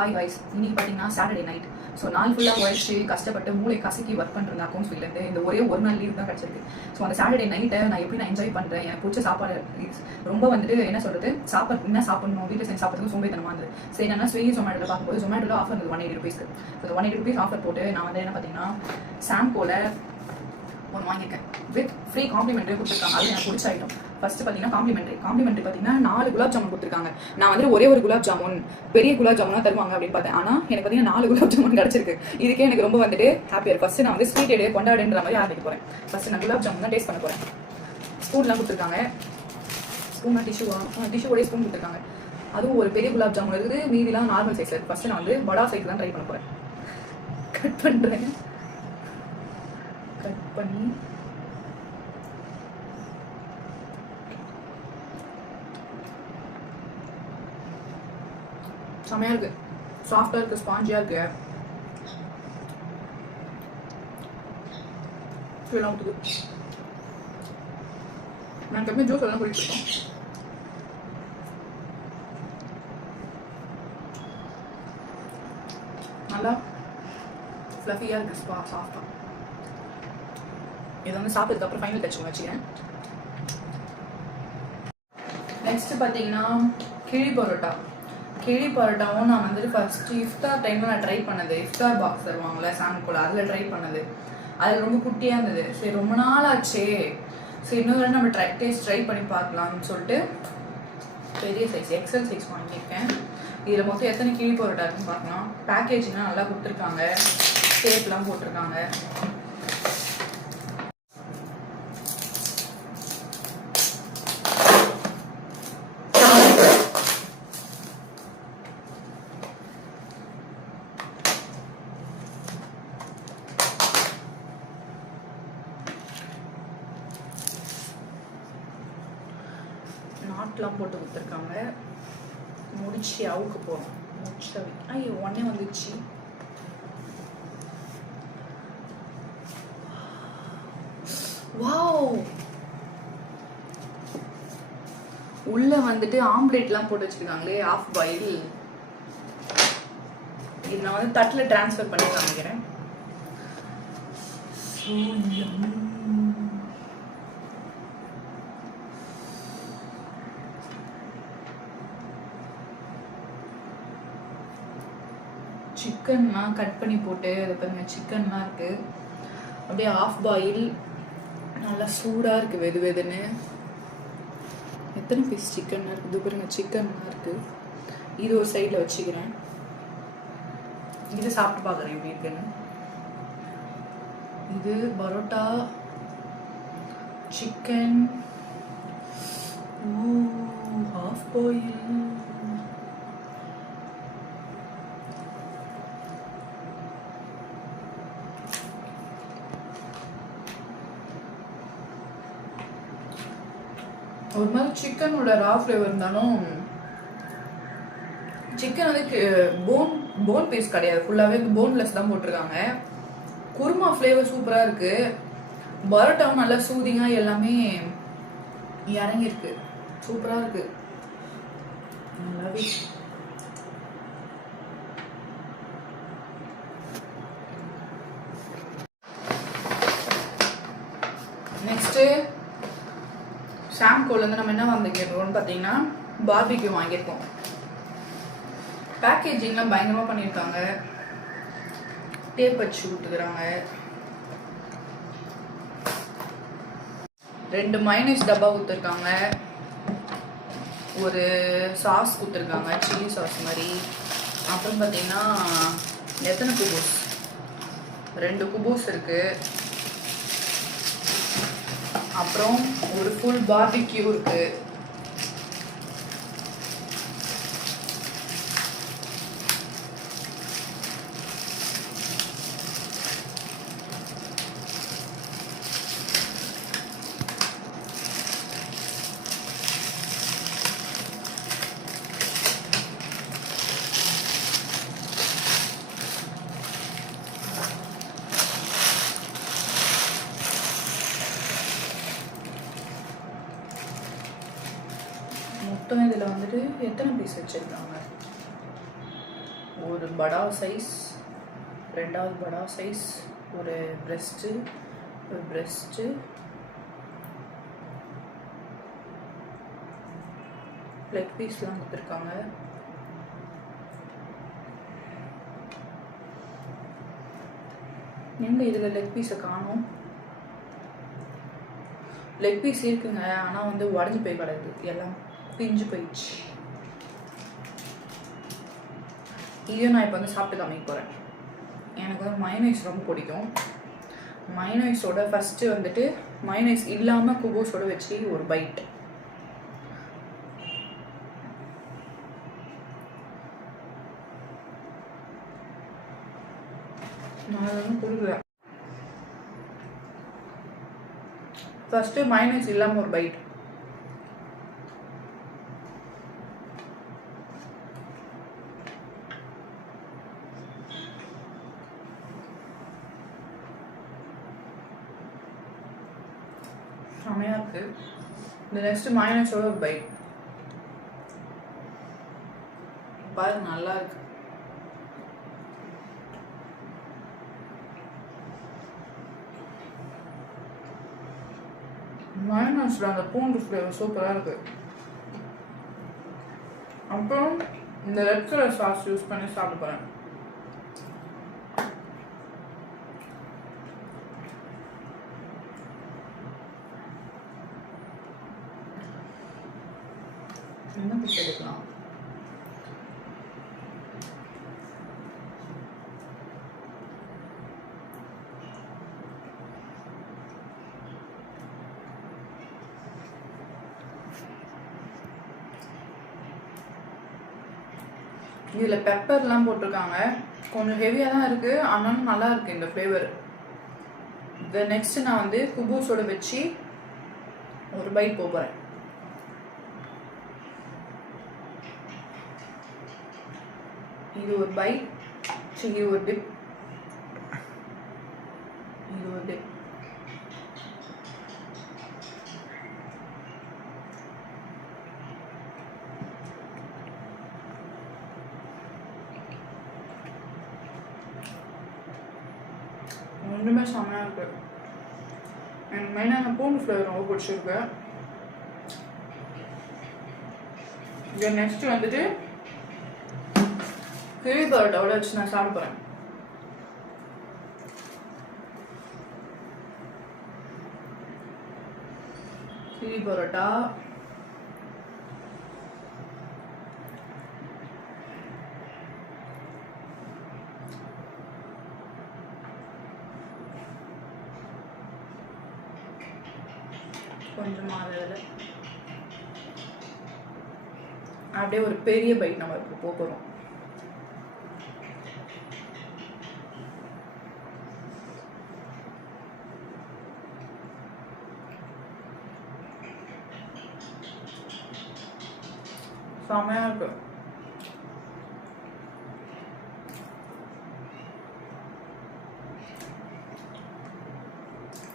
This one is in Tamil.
ஹாய் வைஸ், இன்னைக்கு பார்த்தீங்கன்னா சாட்டர்டே நைட். ஸோ நாள் ஃபுல்லாக உழைச்சி கஷ்டப்பட்டு மூளை கசக்கி ஒர்க் பண்ணுற அக்கௌண்ட்ஸ் ஃபீல்டு இந்த ஒரே ஒரு நாள் லீவ் தான் கிடச்சிருக்கு. ஸோ அந்த சாட்டர்டே நைட்டை நான் எப்படி நான் என்ஜாய் பண்ணுறேன், எனக்கு பிடிச்ச சாப்பாடு ரொம்ப வந்துட்டு என்ன சொல்கிறது, என்ன சாப்பிடணும் வீட்டில் செஞ்சு சாப்பிட்றது சோம்பேறித்தனமாக இருந்தது. சரி நான் ஸ்விக்கி ஜொமேட்டோவில் பார்க்கும்போது ஜொமேட்டோவில் ஆஃபர் இருந்தது 180 rupees. ஸோ 180 rupees ஆஃபர் போட்டு நான் வந்து என்ன பார்த்தீங்கன்னா சாம்கோவில் ஒன்று வாங்கியிருக்கேன். வித் ஃப்ரீ காம்ப்ளிமெண்ட்ரி கொடுத்துருக்காங்க. அது எனக்கு பிடிச்ச ஐட்டம். ஃபர்ஸ்ட் பார்த்தீங்கன்னா காம்ப்ளிமெண்ட்ரி பார்த்தீங்கன்னா 4 குலாப் ஜாமுன் கொடுத்துருக்காங்க. நான் வந்து ஒரே ஒரு குலாப் ஜாமுன் பெரிய குலாப் ஜாமுனாக தருவாங்க அப்படின்னு பார்த்தேன். ஆனால் எனக்கு பார்த்தீங்கன்னா 4 குலாப் ஜாமுன் கிடச்சிருக்கு. இதுக்கே எனக்கு ரொம்ப வந்துட்டு ஹாப்பியாக. ஃபர்ஸ்ட் நான் வந்து ஸ்வீட் டே கொண்டாடுன்ற மாதிரி ஆரம்பிக்க போகிறேன். ஃபர்ஸ்ட் நான் குலாப் ஜாமுன் தான் டேஸ்ட் பண்ண போகிறேன். ஸ்பூன்லாம் கொடுத்துருக்காங்க. ஸ்பூனா டிஷ்யூவோடய ஸ்பூன் கொடுத்துருக்காங்க. அதுவும் ஒரு பெரிய குலாப் ஜாமுன் இருக்குது, மீதிலாம் நார்மல் சைஸில் இருக்குது. ஃபர்ஸ்ட் நான் வந்து படா சைஸ் தான் ட்ரை பண்ண போகிறேன். கட் பண்ணுறேன். கட் பண்ணி செமையாக இருக்குது, சாஃப்டாக இருக்குது, ஸ்பாஞ்சியாக இருக்குது. ஃபீலாம் ஊற்றுது. நான் எப்பவுமே ஜூஸ் எல்லாம் குடிச்சிருக்கோம். நல்லா ஃப்ளஃபியாக இருக்குது, சாஃப்டாக. இதை வந்து சாப்பிட்டதுக்கப்புறம் ஃபைனல் டச் வச்சுக்கிறேன். நெக்ஸ்ட் பார்த்தீங்கன்னா கிழி பரோட்டாவும் நான் வந்துட்டு ஃபர்ஸ்ட் இஃப்தார் டைமில் நான் ட்ரை பண்ணது. இஃப்தார் பாக்ஸ் தருவாங்களே சாம்கோல, அதில் ட்ரை பண்ணது. அது ரொம்ப குட்டியாக இருந்தது. சரி ரொம்ப நாள் ஆச்சே, சரி இன்னொரு நம்ம ட்ரை பண்ணி பார்க்கலாம்னு சொல்லிட்டு பெரிய சைஸ் XL சைஸ் வாங்கியிருக்கேன். இதில் மொத்தம் எத்தனை கிழி பரோட்டா இருக்குன்னு பார்க்கலாம். பேக்கேஜிங்லாம் நல்லா கொடுத்துருக்காங்க, டேப்லாம் போட்டிருக்காங்க. நாட்லாம் போட்டு கொடுத்துருக்காங்க. முடிச்சு அவுக்க போகிறோம். முடிச்சவி ஐயோ உடனே வந்துச்சு. வாவ், உள்ள வந்துட்டு ஆம்லேட்லாம் போட்டு வச்சிருக்காங்களே, ஆஃப் பாயில். இது நான் வந்து தட்டில் டிரான்ஸ்ஃபர் பண்ணி காமிக்கிறேன். சிக்கன்லாம் கட் பண்ணி போட்டு அதை பாருங்க, சிக்கன்லாம் இருக்குது அப்படியே ஆஃப் பாயில், நல்லா சூடாக இருக்குது, வெது வெதுன்னு. எத்தனை பீஸ் சிக்கன் இருக்குது பாருங்க, சிக்கன்லாம் இருக்குது. இது ஒரு சைடில் வச்சுக்கிறேன். இது சாப்பிட்டு பார்க்குறேன் எப்படி இருக்குன்னு. இது பரோட்டா, சிக்கன், ஆஃப் பாயில். ஒரு மாதிரி சிக்கனோட ரா ஃப்ளேவர் இருந்தாலும், சிக்கன் வந்து போன் பீஸ் கிடையாது, ஃபுல்லாகவே போன்லெஸ் தான் போட்டிருக்காங்க. குருமா ஃப்ளேவர் சூப்பராக இருக்குது. பரோட்டாவும் நல்லா சூதிங்காக எல்லாமே இறங்கியிருக்கு, சூப்பராக இருக்குது. நல்லாவே நெக்ஸ்ட்டு சாம்கோலேருந்து நம்ம என்ன வாங்கிக்கிறோம்னு பார்த்தீங்கன்னா பார்பிக்யூ வாங்கியிருக்கோம். பேக்கேஜிங்லாம் பயங்கரமாக பண்ணியிருக்காங்க. டேப் வச்சு விட்டுக்கிறாங்க. 2 மைனஸ் டப்பா ஊற்றிருக்காங்க. ஒரு சாஸ் ஊற்றிருக்காங்க, சில்லி சாஸ் மாதிரி. அப்புறம் பார்த்தீங்கன்னா எத்தனை குபூஸ், 2 குபூஸ் இருக்குது. அப்புறம் ஒரு ஃபுல் பார்பிக்யூ இருக்கு. மொத்தம் இதில் வந்துட்டு எத்தனை பீஸ் வச்சுருக்காங்க, ஒரு படா சைஸ், ரெண்டாவது படா சைஸ், ஒரு பிரெஸ்ட்டு, லெக் பீஸ்லாம் கொடுத்துருக்காங்க. எங்க இதில் லெக் பீஸை காணும்? லெக் பீஸ் இருக்குங்க, ஆனால் வந்து உடஞ்சி போய் கிடக்குது, எல்லாம் பிஞ்சு போயிடுச்சு. இதையும் நான் இப்போ வந்து சாப்பிட்டு காமிக்க போகிறேன். எனக்கு வந்து மயோனைஸ் ரொம்ப பிடிக்கும். மயோனைஸோட ஃபஸ்ட்டு வந்துட்டு மயோனைஸ் இல்லாமல் குபூஸோட வச்சு ஒரு பைட். நான் கொடுக்கல. ஃபஸ்ட்டு மைனஸ் இல்லாமல் ஒரு பைட். செமையாக இருக்கு. இந்த நெக்ஸ்ட் மைனஸோட ஒரு பைட் பாருங்க, நல்லா இருக்கு. மயோனைஸ்ல அந்த பூண்டு ஃப்ளேவர் சூப்பராக இருக்கு. அப்புறம் இந்த ரெட் கலர் சாஸ் யூஸ் பண்ணி சாப்பிட போகிறேன். என்ன பிக் எடுக்கலாம்? இதில் பெப்பர்லாம் போட்டிருக்காங்க, கொஞ்சம் ஹெவியாக தான் இருக்குது, ஆனாலும் நல்லா இருக்குது இந்த ஃப்ளேவர். இந்த நெக்ஸ்ட் நான் வந்து குபூஸோட வச்சு ஒரு பைட் போகிறேன். இது ஒரு பைட், இது ஒரு டிப், இது ஒரு டிப். ரெண்டுமே செம்மையாக இருக்கு. எனக்கு மெயினாக அந்த பூண்டு ஃப்ளேவர் ரொம்ப பிடிச்சிருக்கு. இது நெக்ஸ்ட் வந்துட்டு கிவி பரோட்டாவோட வச்சு நான் சாப்பிட போகிறேன். கிவி பரோட்டா கொஞ்சமாக அதில் அப்படியே ஒரு பெரிய பைட் நம்ம இப்போ போகிறோம். செமையாக இருக்கு.